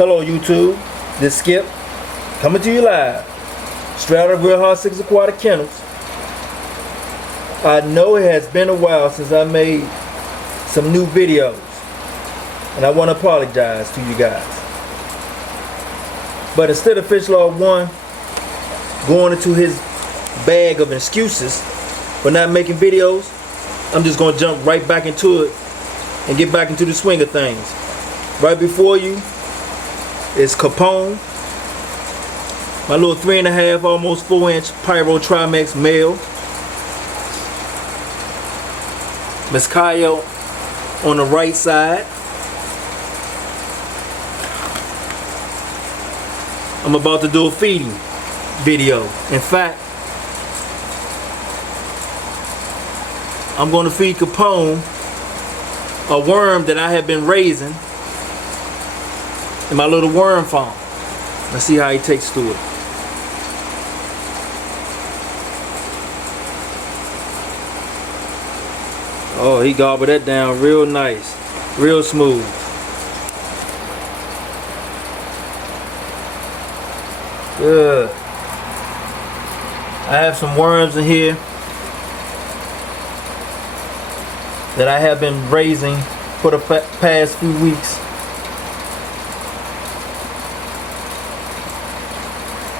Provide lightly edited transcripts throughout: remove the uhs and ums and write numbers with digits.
Hello YouTube, this Skip coming to you live straight out of Real Hot 6 Aquatic Kennels. I know it has been a while since I made some new videos, and I want to apologize to you guys. But instead of Fish Lord 1 going into his bag of excuses for not making videos, I'm just going to jump right back into it and get back into the swing of things. Right before you is Capone, my little 3.5, almost 4-inch Pyro Trimax male. Miss Kyle on the right side. I'm about to do a feeding video. In fact, I'm going to feed Capone a worm that I have been raising in my little worm farm. Let's see how he takes to it. Oh, he gobbled that down real nice, real smooth. Good. I have some worms in here that I have been raising for the past few weeks.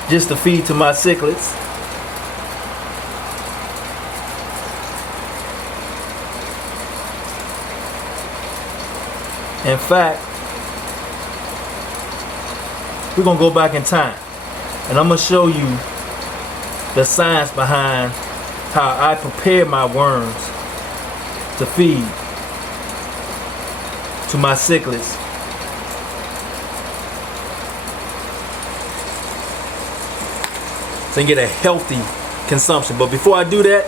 Just to feed to my cichlids. In fact, we're gonna go back in time and I'm gonna show you the science behind how I prepare my worms to feed to my cichlids. So you get a healthy consumption. But before I do that,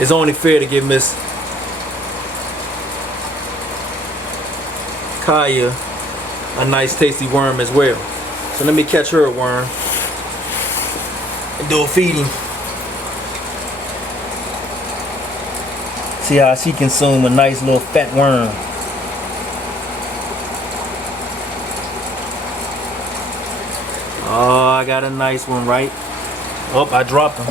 it's only fair to give Miss Kaya a nice tasty worm as well. So let me catch her a worm and do a feeding. See how she consume a nice little fat worm. Oh, I got a nice one, right? Oh, I dropped him.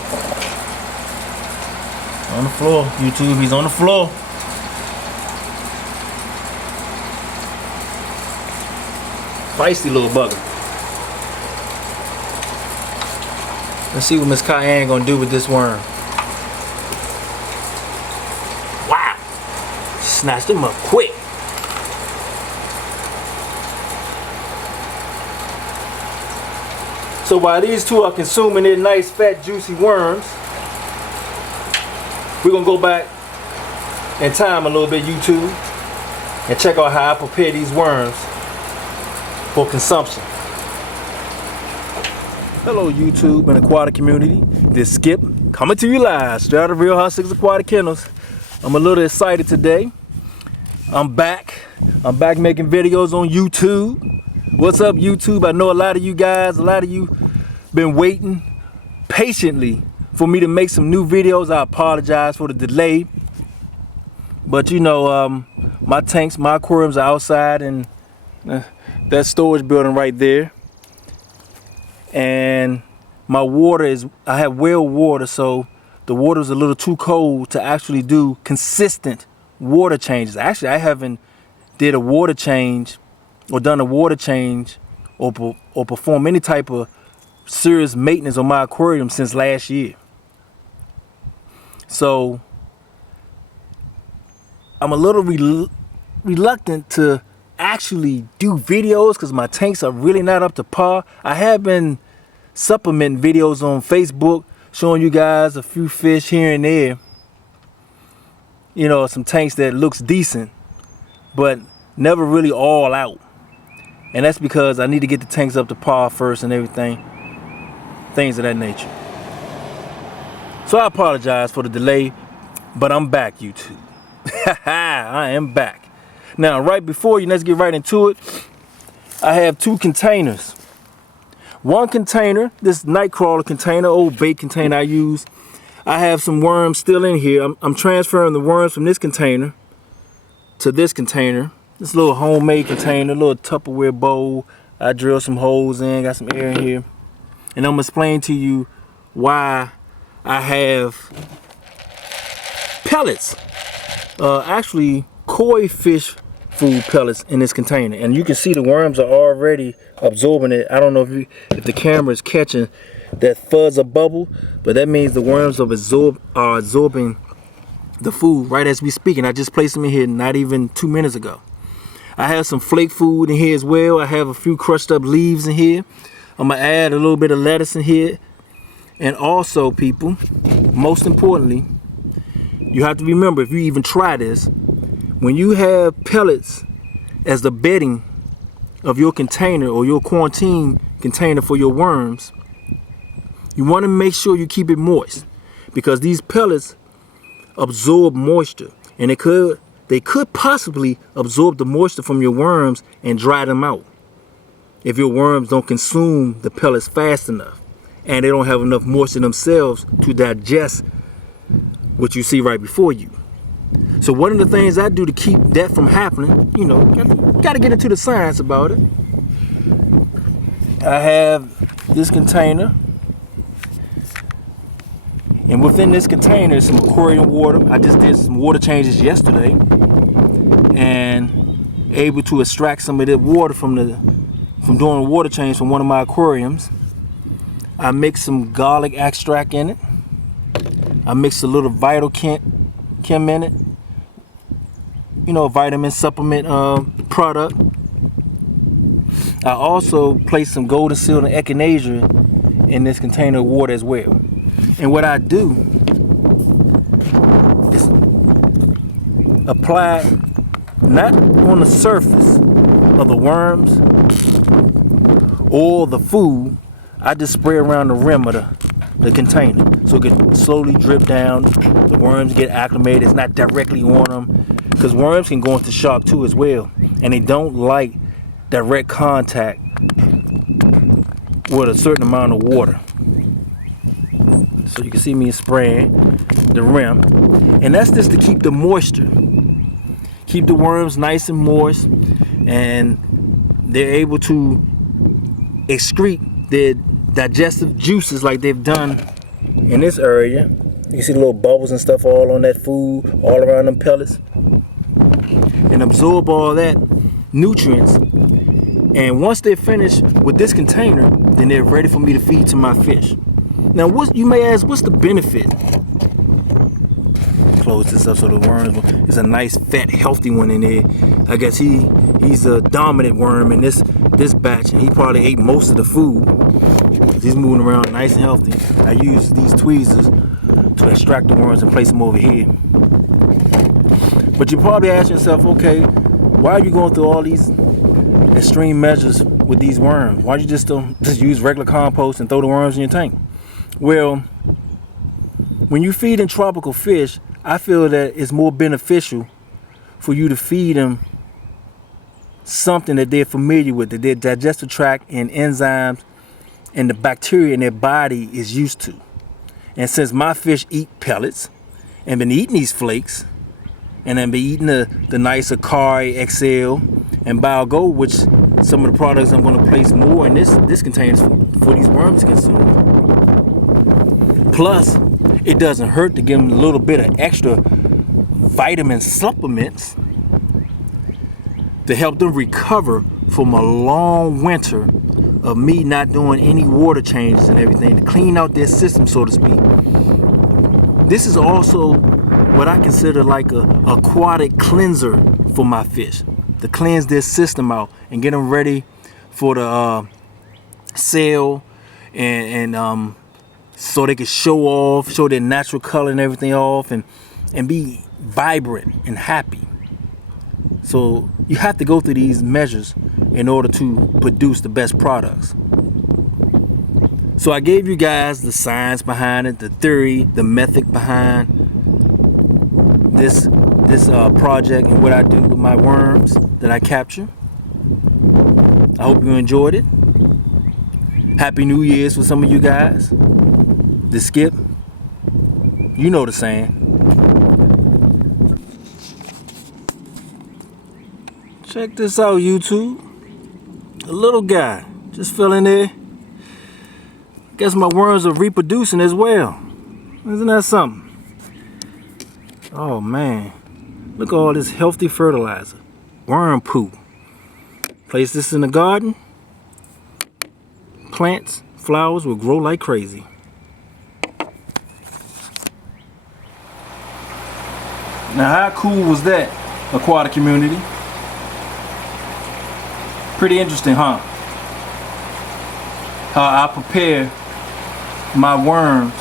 On the floor, YouTube, he's on the floor. Feisty little bugger. Let's see what Miss Cayenne gonna do with this worm. Wow! Snatched him up quick. So while these two are consuming their nice fat juicy worms, we're gonna go back in time a little bit, YouTube, and check out how I prepare these worms for consumption. Hello YouTube and aquatic community, this Skip coming to you live straight out of Real Hot 6 Aquatic Kennels. I'm a little excited today. I'm back making videos on YouTube. What's up YouTube? I know a lot of you guys, been waiting patiently for me to make some new videos. I apologize for the delay, but you know, my tanks, my aquariums are outside and that storage building right there, and my water is, I have well water, so the water is a little too cold to actually do consistent water changes. Actually, I haven't did a water change or done a water change or perform any type of serious maintenance on my aquarium since last year. So I'm a little reluctant to actually do videos because my tanks are really not up to par. I have been supplementing videos on Facebook showing you guys a few fish here and there, you know, some tanks that looks decent, but never really all out. And that's because I need to get the tanks up to par first and everything, things of that nature. So I apologize for the delay, but I'm back, YouTube. I am back. Now, right before you, let's get right into it. I have two containers. One container, this nightcrawler container, old bait container I use. I have some worms still in here. I'm transferring the worms from this container to this container This little homemade container, little Tupperware bowl. I drilled some holes in, got some air in here. And I'm gonna explain to you why I have pellets. Actually koi fish food pellets in this container. And you can see the worms are already absorbing it. I don't know if the camera is catching that fuzz or bubble, but that means the worms are absorbing the food right as we speak. And I just placed them in here not even 2 minutes ago. I have some flake food in here as well. I have a few crushed up leaves in here. I'm gonna add a little bit of lettuce in here. And also, people, most importantly, you have to remember, if you even try this, when you have pellets as the bedding of your container or your quarantine container for your worms, you want to make sure you keep it moist, because these pellets absorb moisture, and they could possibly absorb the moisture from your worms and dry them out if your worms don't consume the pellets fast enough and they don't have enough moisture themselves to digest what you see right before you. So one of the things I do to keep that from happening, you know, got to get into the science about it. I have this container, and within this container is some aquarium water. I just did some water changes yesterday and able to extract some of that water from doing a water change from one of my aquariums. I mixed some garlic extract in it. I mixed a little Vital Chem in it, you know, vitamin supplement product. I also placed some golden seal and echinacea in this container of water as well. And what I do is apply not on the surface of the worms or the food. I just spray around the rim of the container so it can slowly drip down. The worms get acclimated. It's not directly on them, because worms can go into shock too as well, and they don't like direct contact with a certain amount of water. So you can see me spraying the rim, and that's just to keep the moisture, keep the worms nice and moist, and they're able to excrete their digestive juices like they've done in this area. You can see the little bubbles and stuff all on that food, all around them pellets, and absorb all that nutrients. And once they're finished with this container, then they're ready for me to feed to my fish. Now, you may ask, what's the benefit? Close this up so the worms, there's a nice fat healthy one in there. I guess he's a dominant worm in this batch, and he probably ate most of the food. He's moving around nice and healthy. I use these tweezers to extract the worms and place them over here. But you probably ask yourself, okay, why are you going through all these extreme measures with these worms? Why don't you just use regular compost and throw the worms in your tank? Well, when you feed in tropical fish, I feel that it's more beneficial for you to feed them something that they're familiar with, that their digestive tract and enzymes and the bacteria in their body is used to. And since my fish eat pellets and been eating these flakes, and then be eating the nice Aquatic XL and BioGo, which some of the products I'm going to place more in this container for these worms to consume. Plus, it doesn't hurt to give them a little bit of extra vitamin supplements to help them recover from a long winter of me not doing any water changes and everything, to clean out their system, so to speak. This is also what I consider like a aquatic cleanser for my fish, to cleanse their system out and get them ready for the sale, and so they can show their natural color and everything off, and be vibrant and happy. So you have to go through these measures in order to produce the best products. So I gave you guys the science behind it, the theory, the method behind this project and what I do with my worms that I capture. I hope you enjoyed it. Happy New Year's for some of you guys. The Skip, you know the saying. Check this out, YouTube. A little guy just fell in there. Guess my worms are reproducing as well. Isn't that something? Oh man, look at all this healthy fertilizer. Worm poo. Place this in the garden. Plants, flowers will grow like crazy. Now how cool was that, aquatic community? Pretty interesting, huh? How I prepare my worms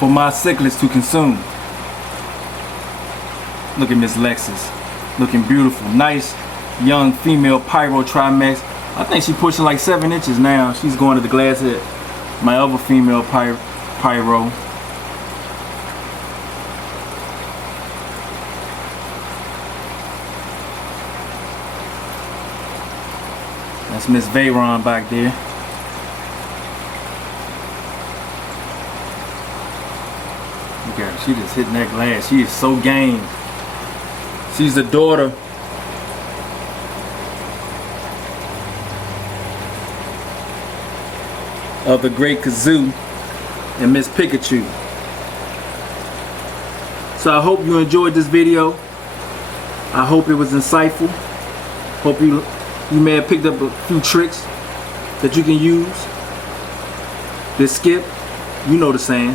for my cichlids to consume. Look at Miss Lexus, looking beautiful. Nice young female pyro trimax. I think she's pushing like 7 inches now. She's going to the glass head. My other female pyro. That's Miss Veyron back there. Look at her, she just hitting that glass. She is so game. She's the daughter of the great Kazoo and Miss Pikachu. So I hope you enjoyed this video. I hope it was insightful. Hope you may have picked up a few tricks that you can use. This skip, you know the saying.